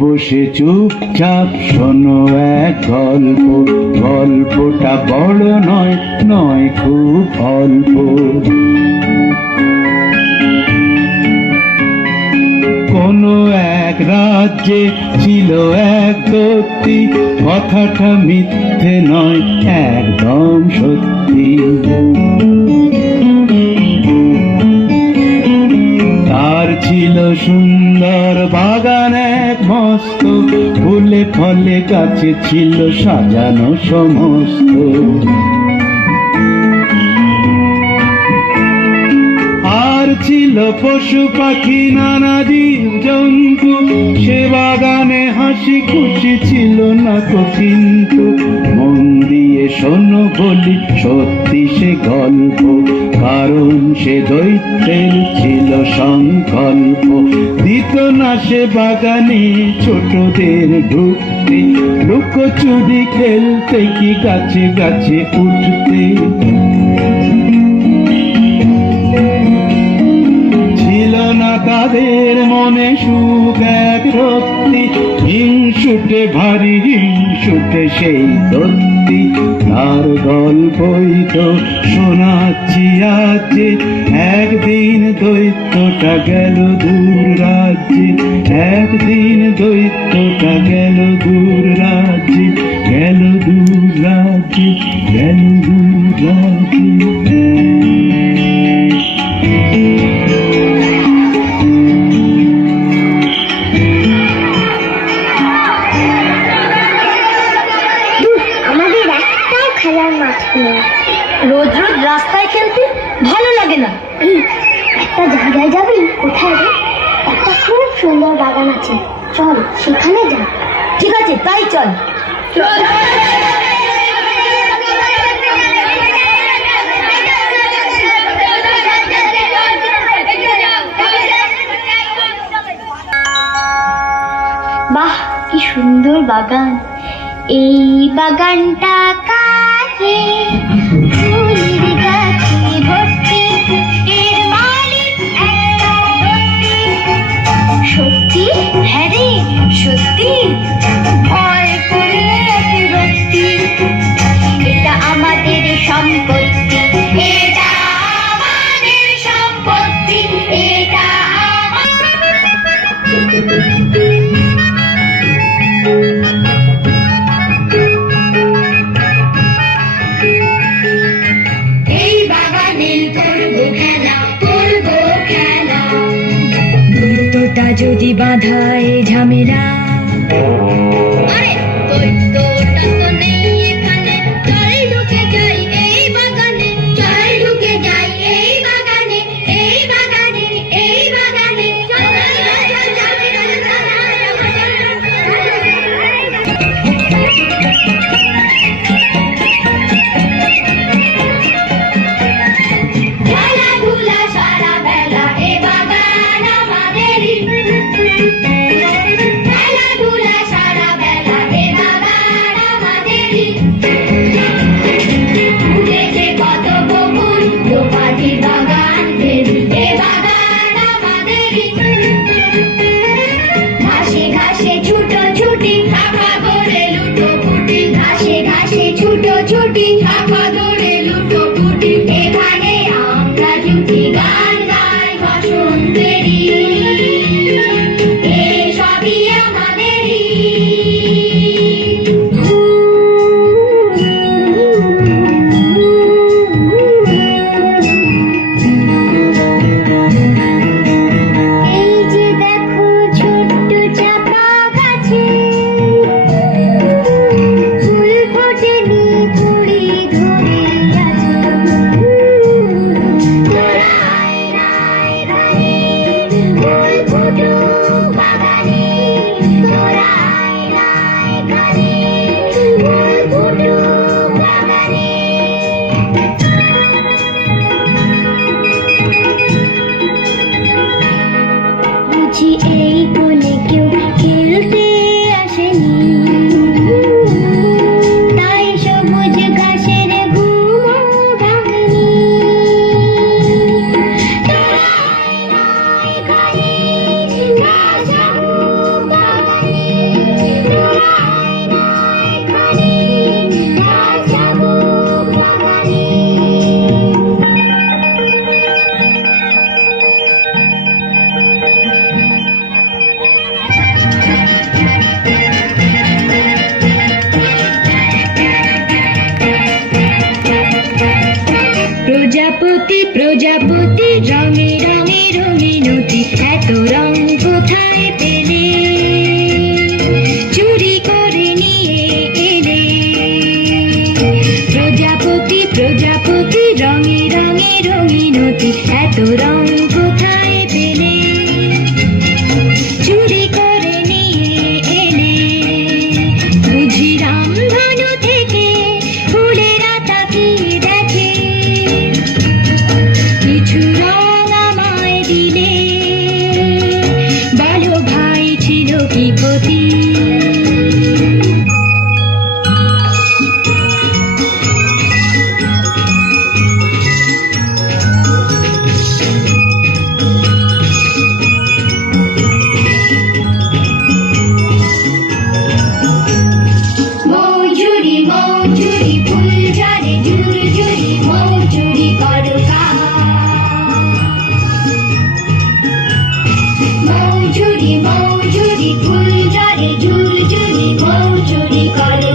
বসে চুপচাপ শোনো এক গল্প, গল্পটা বড় নয়, নয় খুব অল্প। কোনো এক রাজ্যে ছিল এক দৈত্যী, কথাটা মিথ্যে নয়, একদম সত্যি। তার ছিল সুন্দর বাগান এক মস্ত, ফুলে ফলে গাছে ছিল সাজানো সমস্ত। আর ছিল পশু পাখি নানা জীব জন্তু, সে বাগানে হাসি খুশি ছিল না তো কিন্তু। মন দিয়ে শোনো বলি সত্যি সে গল্প, কারণ সে দৈত্যের ছিল সংকল্প। দিত না সে বাগানে ছোটদের ঢুকতে, লুকোচুরি খেলতে কি গাছে গাছে উঠতে। ছিল না তাদের মনে সুখ এক রক্তি, হিংসুটে ভারী হিংসুটে সেই দৈত্যী। তার গল্পই তো শোনাচ্ছি আজ, একদিন দৈত্যটা গেল দূর রাজ্যে, একদিন দৈত্যটা গেল দূর রাজ্যে, গেল দূর রাজ্যে, গেল দূর রাজ্যে। রোজ রোজ রাস্তায় খেলতে ভালো লাগে না। একটা জায়গায় যাবি? কোথায় রে? একটা খুব সুন্দর বাগান আছে, চল সেখানে যা। ঠিক আছে, তাই চল। বাহ, কি সুন্দর বাগান! এই বাগানটা কাছে ফুলের গাছে ভর্তি, এর মালিক একটা দৈত্যী। সত্যি? হ্যাঁ রে, সত্যি। ভয় করলে বিরক্তি, এটা আমাদের সম্পত্তি, এটা আমাদের সম্পত্তি, এটা যদি বাধায় ঝামেলা। আরে দৈত্যটা তো নেই এখানে, চল ঢুকে যাই এই বাগানে, চল ঢুকে যাই এই বাগানে, এই বাগানে, এই বাগানে। খেলাধুলা সারা বেলা এ বাগান আমাদেরই, খেলাধুলা সারা বেলা এ বাগান আমাদেরই। উঠেছে কত বকুল দোপাটি বাগান দেরি, এ বাগান আমাদেরই। ঘাসে ঘাসে ছুটো ছুটি, খাপা ধরে লুটো ফুটি, ঘাসে ঘাসে ছুটো ছুটি, খাপা ধরে লুটো ফুটি। এখানে আমরা জুটি গান গাই বসন্তেরই, এসবই আমাদেরই। এই যে দেখো ছোট্ট চাপা গাছে ফুল ফোটেনি, কুড়ি ধরে আছে। রায় রায় রায় ফুল ফুটো বাগানে, রায় রায় রায় ফুল ফুটো বাগানে। বুঝি এই কোণে কেউ খেলতে আসেনি, তাই সবুজ ঘাসের ঘুমও ভাঙেনি। রায় রায় ঘরে, রাজা বাগানে, প্রজাপতি রঙে রঙে রঙিনতি এত রং কোথায় পেলে চুরি করে নিয়ে এলে প্রজাপতি প্রজাপতি রঙে রঙে রঙিনতি এত রং কোথায় পেলে চুরি করে নিয়ে এলে বুঝি রামধনু থেকে ফুলেরা তাকিয়ে দেখে কিছু রং আমায় দিলে বলো ভাই ছিল কি ক্ষতি মৌজুরি মৌজুরি ফুল ঝরে ঝুরঝুরি মৌজুরি করো মৌজুরি মৌজুরি ফুল ঝরে ঝুরঝুরি মৌজুরি করো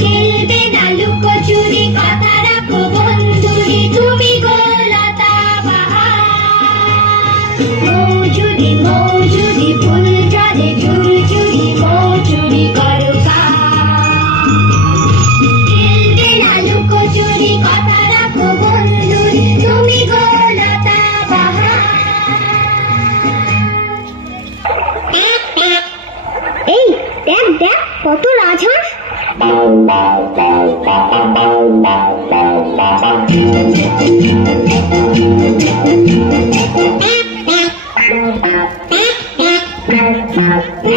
খেলবে না লুকোচুরি কথা রাখো বন্ধুরি তুমি গোলতা বাহার মৌজুরি মৌজুরি ফুল ঝরে ঝুরঝুরি মৌজুরি করো খেলবে না লুকোচুরি কথা রাখো বন্ধুরি তুমি গোলতা বাহার এই দেখ দেখ কত রাজহাঁস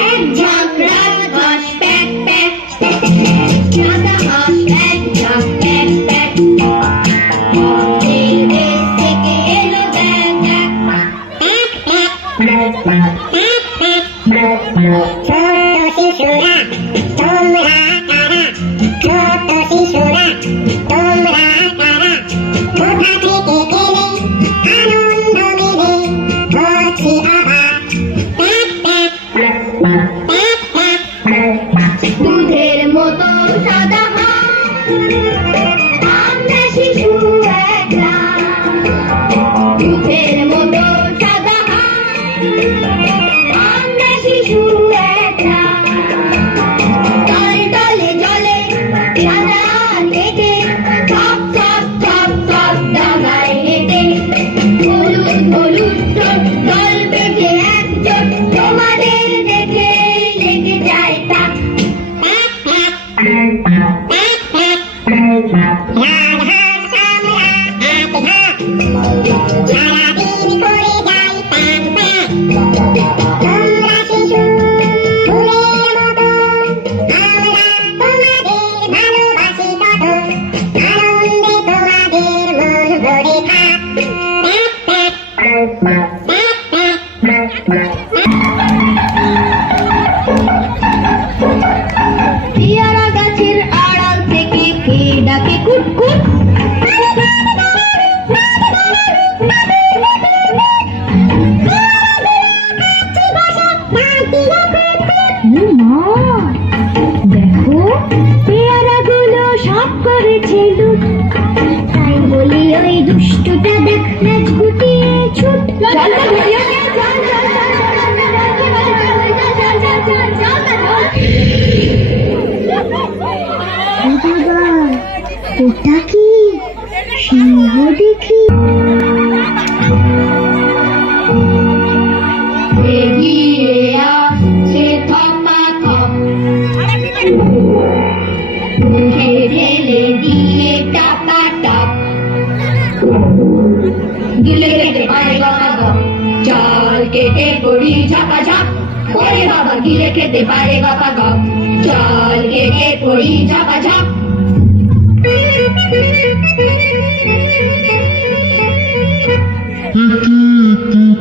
এক ঝাঁক রাজহাঁস প্যাক প্যাক সাদা হাঁস এক ঝাঁক প্যাক প্যাক অন্যের দেশ থেকে এলো দেখ দেখ ছোট শিশুরা তোমরা কারা ছোট শিশুরা তোমরা কারা কোথা থেকে এলে আনন্দ মেলে হচ্ছি আবার দুধের মতো সাদা হাঁস আমরা শিশু একটা দুধের মতো সাদা হাঁস আমরা শিশু একটা তলে তলে জলে সাদা হেঁটে থপ থপ থপ থপ ডাঙায় হেঁটে হলুদ হলুদ ঠোঁট দল বেঁধে একজোট তোমাদের দেখে লেগে যায় তাক সারাদিন করে যাই প্যাক প্যাক তোমরা শিশু ফুলের মতো আমরা তোমাদের ভালোবাসি কত আনন্দে তোমাদের মন ভরে থাক পেয়ারা গাছের আড়াল থেকে কে ডাকে কুটকুট দেখো পেয়ারাগুলো সব করেছে লুট তাই বলি ওই দুষ্টুটা দেখ নাচ গুটিয়ে ছুট ওটা কি সিংহ দেখি এগিয়ে আসছে থপাথপ মুখে ঢেলে দিয়ে টাপাটপ গিলে কেটে পারে বাবা গপ চাল কেটে পড়ি ঝাপাঝাপ ওরে বাবা গিলে খেতে পারে বাবা গপ চাল কেটে পড়ি ঝাপাঝাপ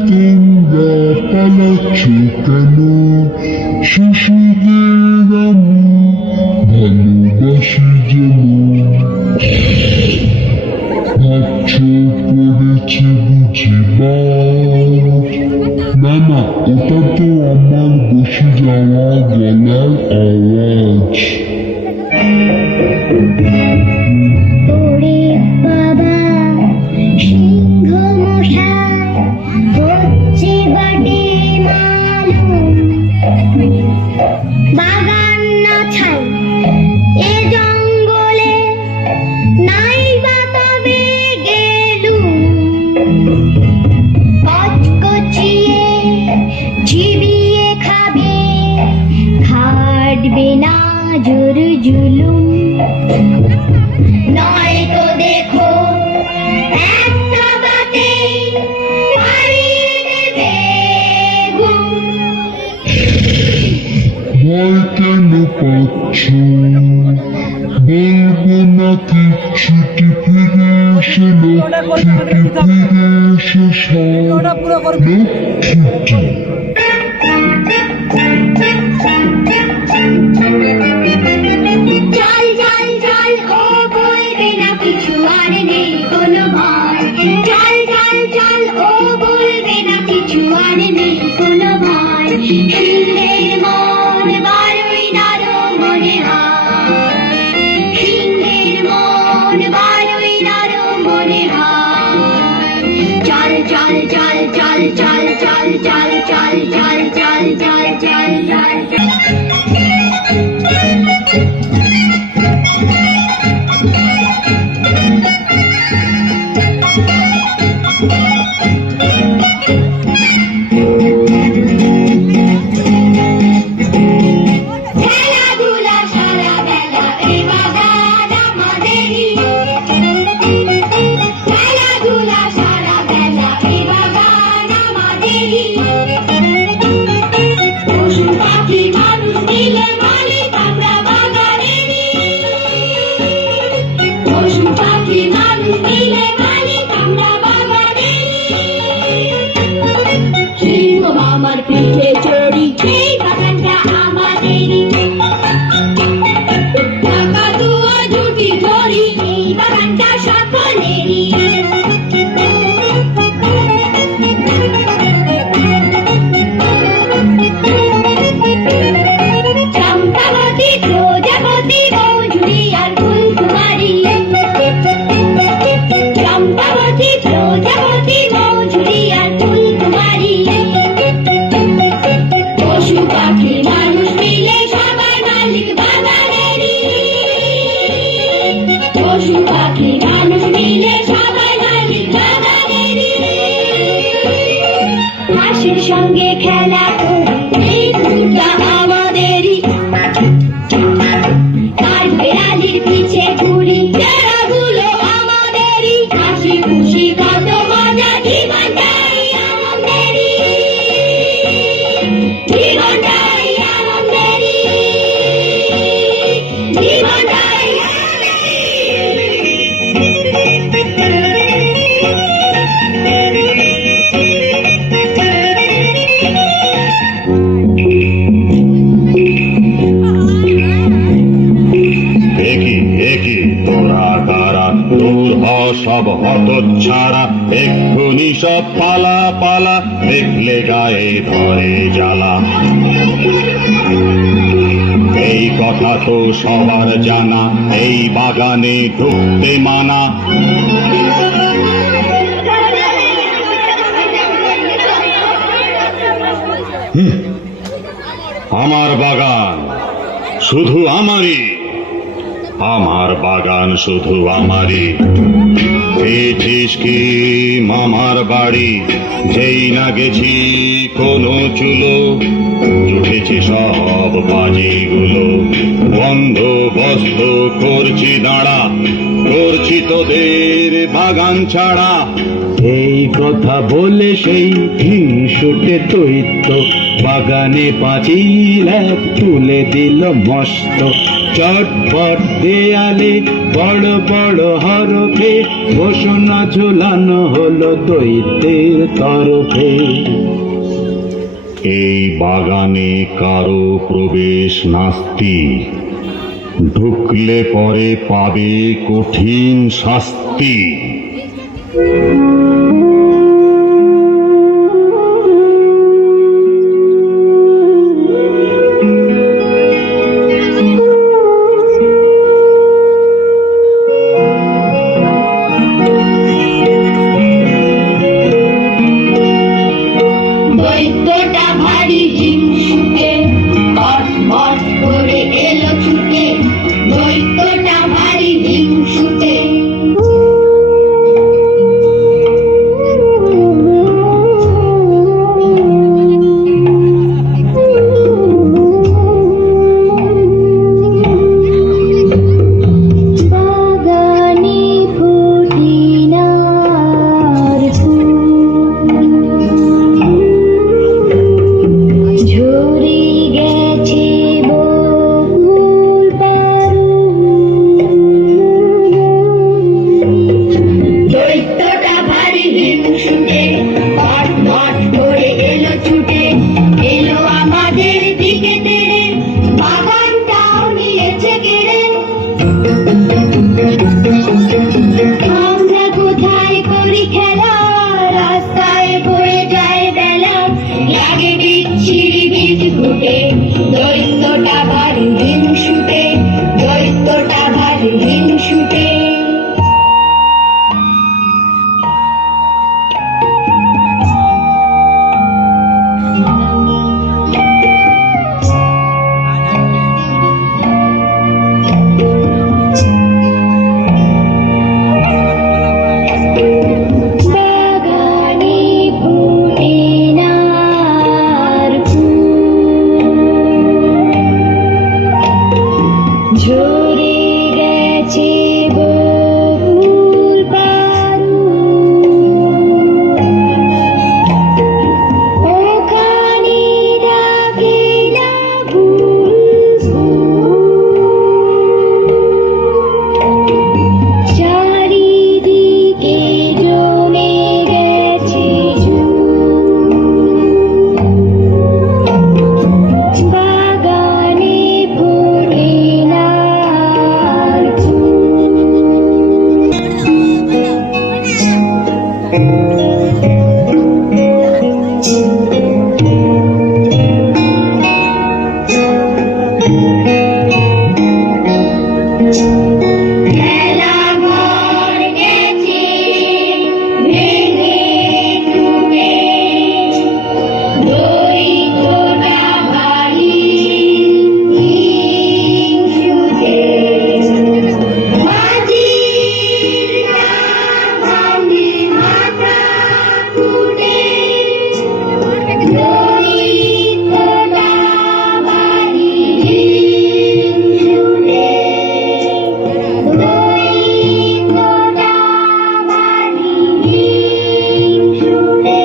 তোমরা পালাচ্ছ কেন শিশুদের আমি ভালোবাসি যেমন ভাবছ পড়েছে বুঝি না না ওটা তো আমার বসে যাওয়া গলার আওয়াজ ওরে বাবা জুলুম নয় তো দেখো একটা বাতে হারিয়ে নেবে ঘুম। ভয় কেন পাচ্ছ? বলবো না কিচ্ছুটি, ফিরে এসে লক্ষ্মীটি, ফিরে এসে সব লক্ষ্মীটি। চল চল চল ও বলবে না কিছু আর নেই কোনো ভয়। চল চল চল ও বলবে না কিছু আর নেই কোনো ভয়। সিংহের মন বারোই নরম মনে হয়, সিংহের মন বারোই নরম মনে হয়। চল চল চল চল চল চল চল চল চল চল চল চল চল চল। খেলাধুলা সারা বেলা এই বাগান আমাদেরই। খেলাধুলা সারা বেলা এই বাগান আমাদেরই। পশু পাখি মানুষ মিলে মালিক আমরা বাগানেরই। পশু পাখি মানুষ মিলে মালিক আমরা বাগানেরই। সিংহ মামার পিঠে চড়ি এই বাগানটা আমাদেরই। কাকাতুয়া জুটি ধরি এই বাগানটা সকলেরই। চম্পাবতী প্রজাপতি মৌজুরি আর ফুলকুমারী। চম্পাবতী প্রজাপতি মৌজুরি আর ফুলকুমারী। পশু পাখি মানুষ মিলে সবাই মালিক বাগানেরই। পশু পাখি মানুষ মিলে সবাই মালিক বাগানেরই। হাসির সঙ্গে খেলা করি এই পুরটা আমাদেরই। কাল বেড়ালির পিছে ঘুরি যারাগুলো আমাদেরই। হাসি খুশি কত মজা জীবনটাই আনন্দেরই। জীবনটাই আনন্দেরই। জীবনটাই একই একই তোরা কারা, দূর হ সব হতচ্ছাড়া। এক্ষুনি সব পালা পালা, দেখলে গায়ে ধরে জ্বালা। এই কথা তো সবার জানা, এই বাগানে ঢুকতে মানা। আমার বাগান শুধু আমারই, আমার বাগান শুধু আমারই। পেয়েছিস কি মামার বাড়ি, যেই না গেছি কোনো চুলো, জুটেছে সব বাজিগুলো। বন্দোবস্ত করছি দাঁড়া, করছি তোদের বাগান ছাড়া। এই কথা বলে সেই হিংসুটে দৈত্য বাগানে পাঁচিল এক তুলে দিল মস্ত। চটপট দেয়ালে বড় বড় হরফে ঘোষণা ঝুলানো হলো দৈত্যের তরফে। এই বাগানে কারো প্রবেশ নাস্তি, ঢুকলে পরে পাবে কঠিন শাস্তি। দৈত্যটা ভারী হিংসুটে, কটমট করে এলো ছুটে। দৈত্যটা ভারী হিংসুটে। আমরা কোথায় করি খেলা, রাস্তায় বয়ে যায় বেলা, লাগে বিচ্ছিরি বিদ্যুটে, দৈত্যটা ভারী হিংসুটে, দৈত্যটা ভারী হিংসুটে। বাগানে ফুটে না আর ফুল, ঝরে গেছে বকুল পারুল, ওখানে ডাকে না ফুল ফুল, চারিদিকে জমে গেছে ঝুল, বাগানে ফোটে না আর খেলা ঘর গেছে ভেঙে চুরে, দৈত্যটা ভারী হিংসুটে, মাঝির ভাঙে মাথা ফুটে, দৈত্যটা ভারী হিংসুটে, দৈত্যটা ভারী হিংসুটে।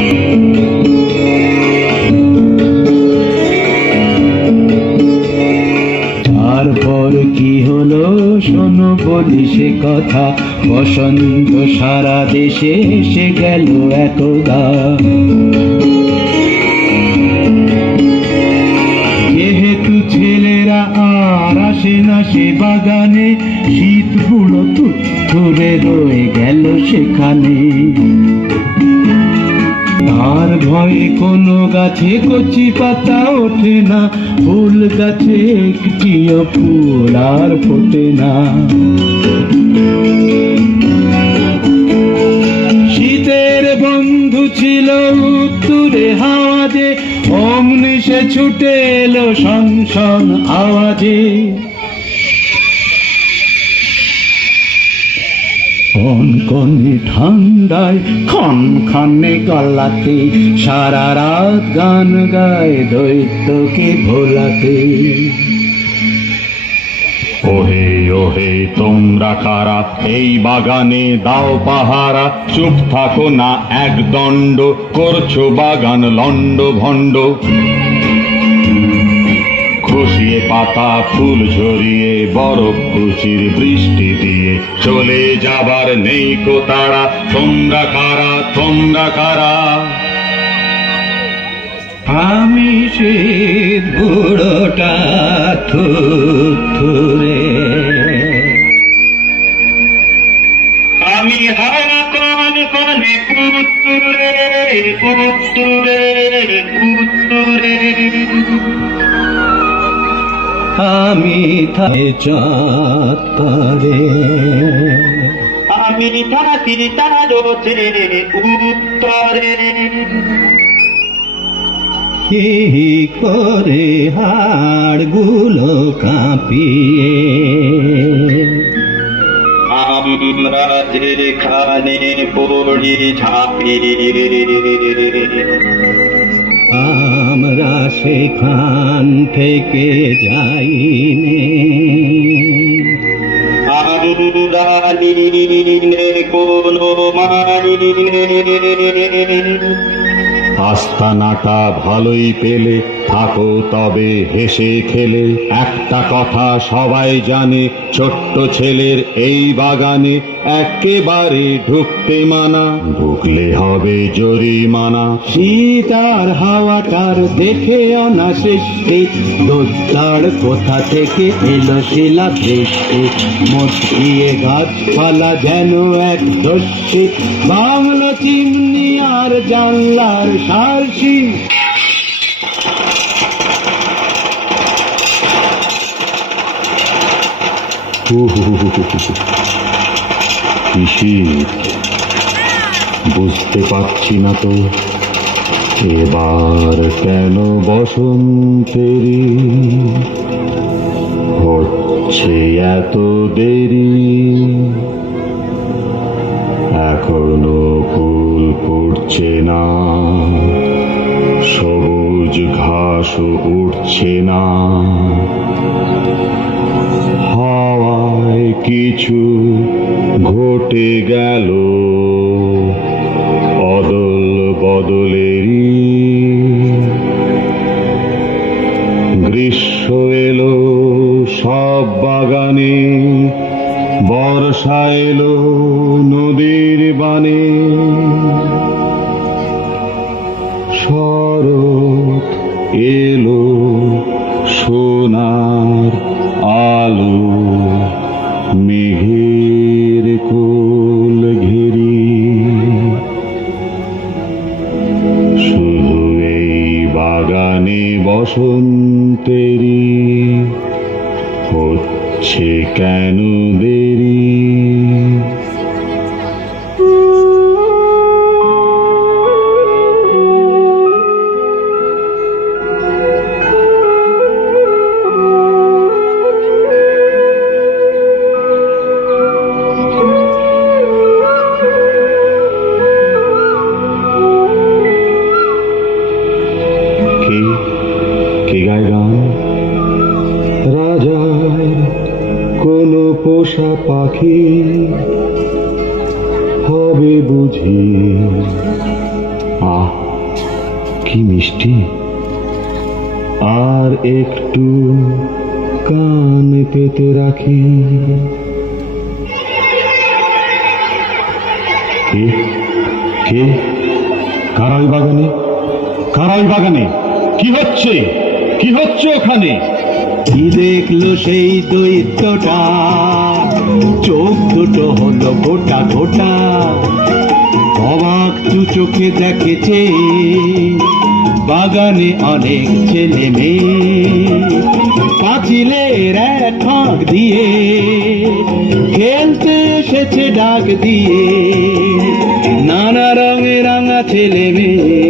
তারপর কি হলো শোনো বলি সে কথা, বসন্ত সারা দেশে এসে গেল একদা। যেহেতু ছেলেরা আর আসে না সে বাগানে, শীত বুড়ো ধরে রয়ে গেল সেখানে। তার ভয়ে কোনো গাছে কচি পাতা ওঠে না, ফুল গাছে একটিও ফুল আর ফোটে না। শীতের বন্ধু ছিল উত্তরে হাওয়া যে, অমনি সে ছুটে এলো সংসং আওয়াজে। কনকনে ঠান্ডায় খনখনে গলাতে, সারা রাত গান গায় দৈত্যকে ভোলাতে। ওহে ওহে তোমরা কারা, এই বাগানে দাও পাহারা, চুপ থাকো না একদণ্ড, করছো বাগান লন্ড ভণ্ড। খুশিয়ে পাতা ফুল ঝরিয়ে, বরফ কুচির বৃষ্টি দিয়ে, চলে যাবার নেই কো তাড়া, তোমরা কারা, তোমরা কারা। আমি সে বুড়োটা থুরে, আমি হাওয়া কন কনে উত্তরে, উত্তরে, উত্তরে। আমি থাকে চাঁদ পারে, আমি থাকি তারতে উত্তরে। কি করে হাড়গুলো কাঁপিয়ে, আমরা যেখানে পড়ি ঝাঁপিয়ে, আমরা সেখান থেকে যাইনে। আমরা নিনে কোনো মাইনে। আস্তানাটা ভালোই পেলে, থাকো তবে হেসে খেলে। একটা কথা সবাই জানে, ছোট্ট ছেলের এই বাগানে একেবারে ঢুকতে মানা, ঢুকলে হবে জরিমানা। শীত আর হাওয়াটার দেখে অনাশেষ দোদ্দার কোথা থেকে এলো শিলা বৃষ্টি, মটকিয়ে গাছপালা যেন এক দস্যি, বাংলো চিমনি আর জানলার সারসি। কি শীত, বুঝতে পারছি না তো এবার কেন বসন্তেরই হচ্ছে এত দেরি। এখনো ফুল ফুটছে না, সবুজ ঘাস উঠছে না, হাওয়ায় কিছু ঘটে গেল অদল বদলেরই। গ্রীষ্ম এলো সব বাগানে, বর্ষা এলো নদীর বানে, শরৎ এলো সোনার আলো মেঘের কোল ঘেরি। শুধু এই বাগানে বসন্তেরই হচ্ছে কেন দেরি। কে গায় গান? রাজার কোন পোষা পাখি হবে বুঝি। আহ, কি মিষ্টি, আর একটু কান পেতে রাখি। কে কে কারা ওই বাগানে? কারা ওই বাগানে? কি হচ্ছে? কি হচ্ছে ওখানে? কি দেখলো সেই দৈত্যটা, চোখ দুটো হলো গোটা গোটা, অবাক দু চোখে দেখেছে বাগানে অনেক ছেলে মেয়ে, পাঁচিলের এক ফাঁক দিয়ে খেলতে এসেছে ডাক দিয়ে, নানা রঙে রাঙা ছেলে মেয়ে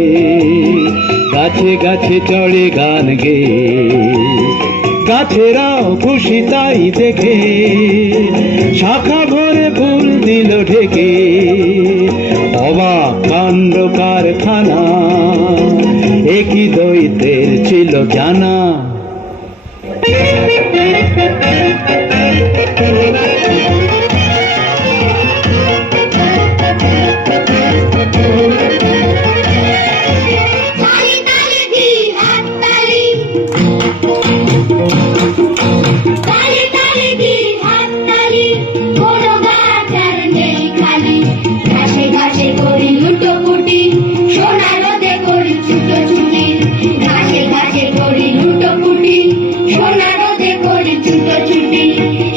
গাছে গাছে চড়ে গান গে, গাছেরাও খুশি তাই দেখে, শাখা ভরে ফুল দিল ঢেকে, অবাক কাণ্ড কারখানা একই দৈত্যের ছিল জানা।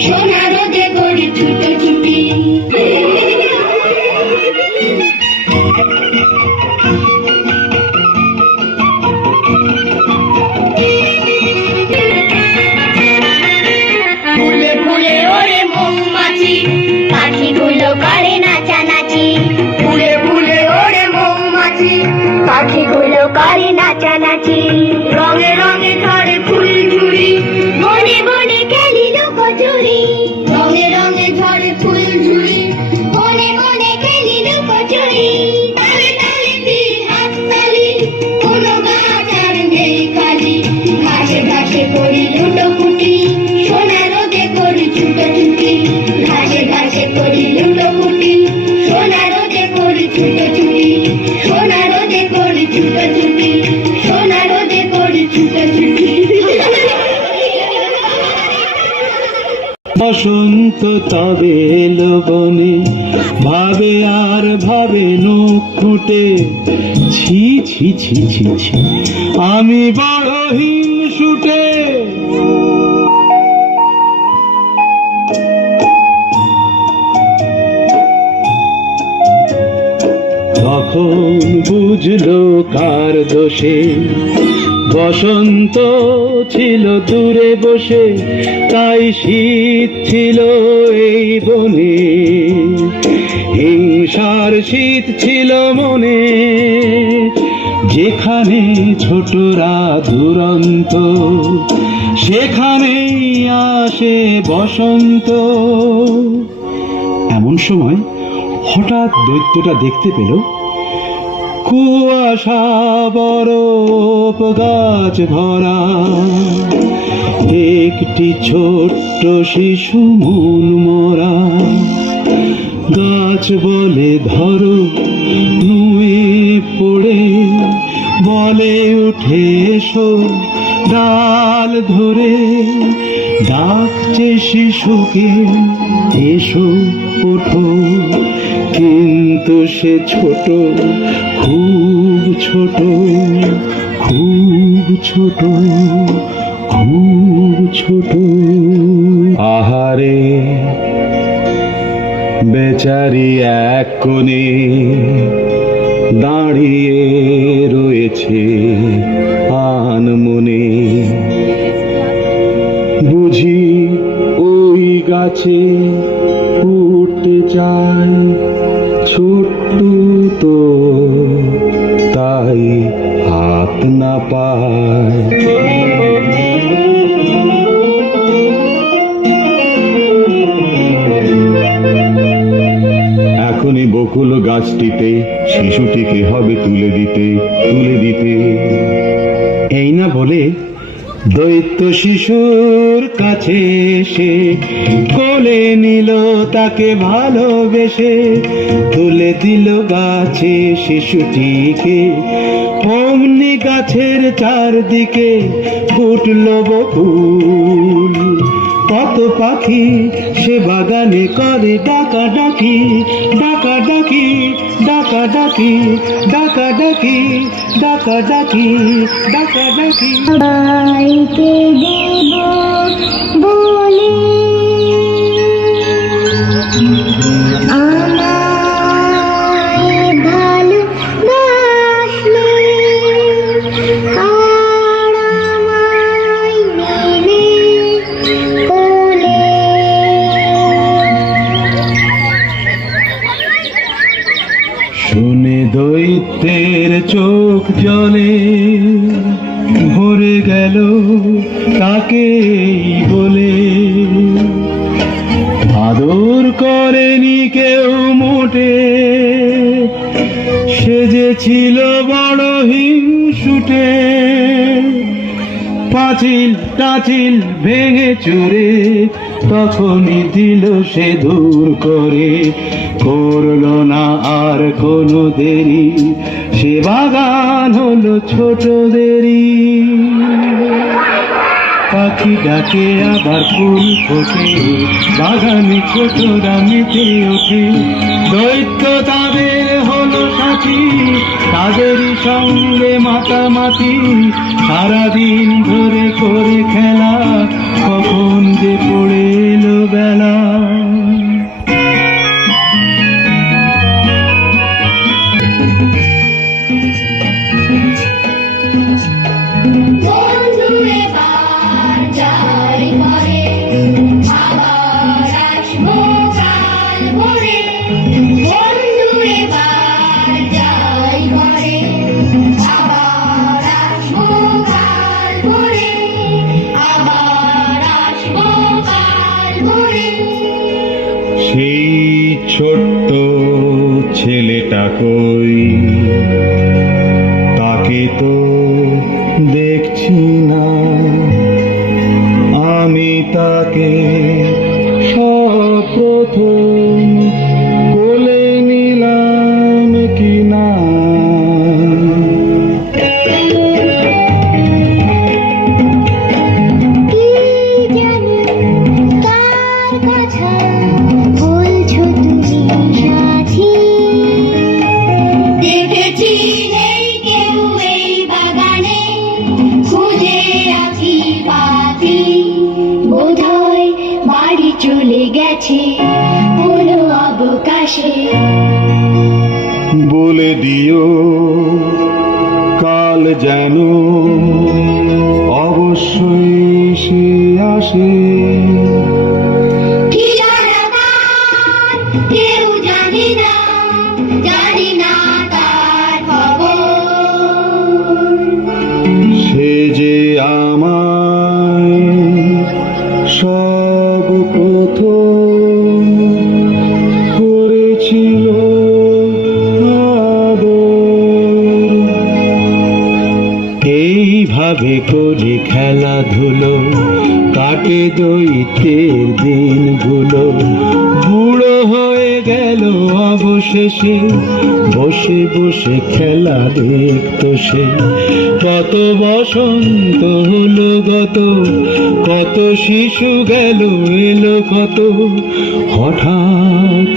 সোনা রোদে বসন্ত তবে এলো বনে, ভাবে আর ভাবে নখ ফুটে, ছি ছি ছি ছি ছি আমি বড় হিংসুটে। তখন বুঝলো কার দোষে, বসন্ত ছিল দূরে বসে, তাই শীত ছিল এই বনে, হিংসার শীত ছিল মনে। যেখানে ছোটরা দুরন্ত, সেখানেই আসে বসন্ত। এমন সময় হঠাৎ দৈত্যটা দেখতে পেল কুয়াশা বরফ গাছ ভরা, একটি ছোট্ট শিশু মন মরা। গাছ বলে ধরো, নুয়ে পড়ে বলে উঠে এসো, ডাল ধরে ডাকছে শিশুকে এসো ওঠো। কিন্তু সে ছোট, খুব ছোট, খুব ছোট, খুব ছোট। আহারে বেচারি এক কোণে দাঁড়িয়ে রয়েছে আনমনে। বুঝি ওই গাছে উঠতে চায়, ছোট্ট তো তাই হাত না পায়। এখনই বকুল গাছটিতে শিশুটিকে হবে তুলে দিতে, তুলে দিতে। এই না বলে দৈত্য শিশুর কাছে এসে কোলে নিল তাকে ভালোবেসে, তুলে দিল গাছে শিশুটিকে। অমনি গাছের চারদিকে ফুটল বকুল, কত পাখি সে বাগানে করে ডাকাডাকি, ডাকাডাকি, ডাকাডাকি, ডাকাডাকি, ডাকাডাকি, ডাকাডাকি। সবাইকে দেব বলে আমায় ভালোবাসলে, আর আমায় নিলে কোলে। শুনে দৈত্যের চোখ জলে ভরে গেল তাকে বলে, আদর করেনি কেউ মোটে, সে যে ছিল বড় হিংসুটে। পাঁচিল টাচিল ভেঙে চুরে তখনই দিল সে দূর করে, করলো না আর কোনো দেরি, সে বাগান হলো ছোটদেরই। পাখি ডাকে আবার ফুল ফোটে, বাগানে ছোটরা মেতে ওঠে। দৈত্য তাদের হলো সাথী, তাদেরই সঙ্গে মাতামাতি, সারাদিন ধরে করে খেলা, কখন যে পড়ে এলো বেলা। বন্ধু এবার যাই ঘরে, আবার আসবো কাল ভোরে। বন্ধু এবার যাই ঘরে, আবার আসবো কাল ভোরে, আবার আসবো কাল ভোরে। সেই ছোট্ট ছেলেটা কই, তাকে তো দেখছি না। আমি তাকে সপ্রথম কোলে নিলাম কিনা। কি জানি কার কথা আসে বলে দিও কাল যেন অবশ্যই সে আসে। কি দরকার কেউ জানি না তার খবর। সে যে আমায় সব প্রথম করেছিল আদর। এইভাবে করি খেলাধুলো কাটে দৈত্যের দিনগুলো। বুড়ো হয়ে গেল অবশেষে বসে বসে খেলা দেখতো সে। কত বসন্ত হলো গত, কত শিশু গেল এলো কত। হঠাৎ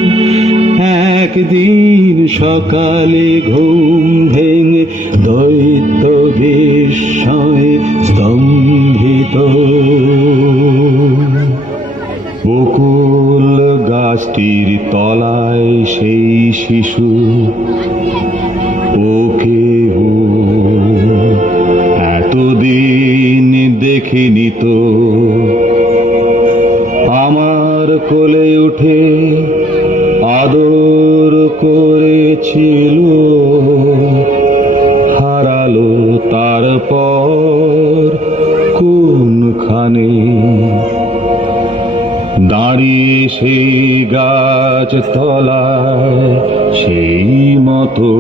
একদিন সকালে ঘুম ভেঙে দৈত্য বিস্ময়ে স্তম্ভিত। বকুল গাছটির তলায় সেই শিশু, ওকে এতদিন দেখিনি তো। আমার কোলে উঠে আদর করেছিল, হারালো তারপর কোনখানে। দাঁড়িয়ে সেই গাছ তলায় সেই মতো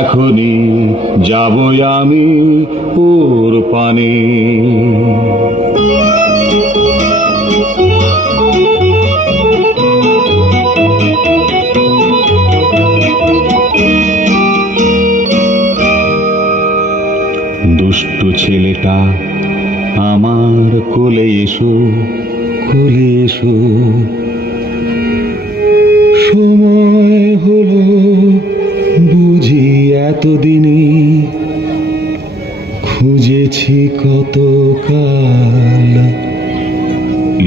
এখনই যাব আমি ওর পানে। দুষ্টু ছেলেটা আমার কোলে এসো, কোলে এসো। সময় হলো বুঝি এতদিনে, খুঁজেছি কত কাল।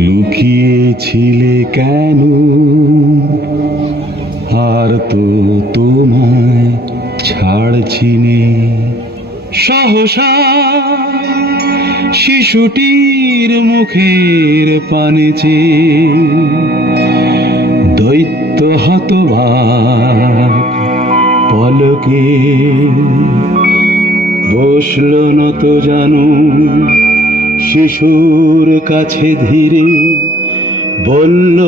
লুকিয়েছিলে কেন আর তো তোমায় ছাড়ছিনে। সহসা শিশুটির মুখের পানে চেয়ে দৈত্য হতবাক পলকে বসল নত জানু শিশুর কাছে ধীরে বলল,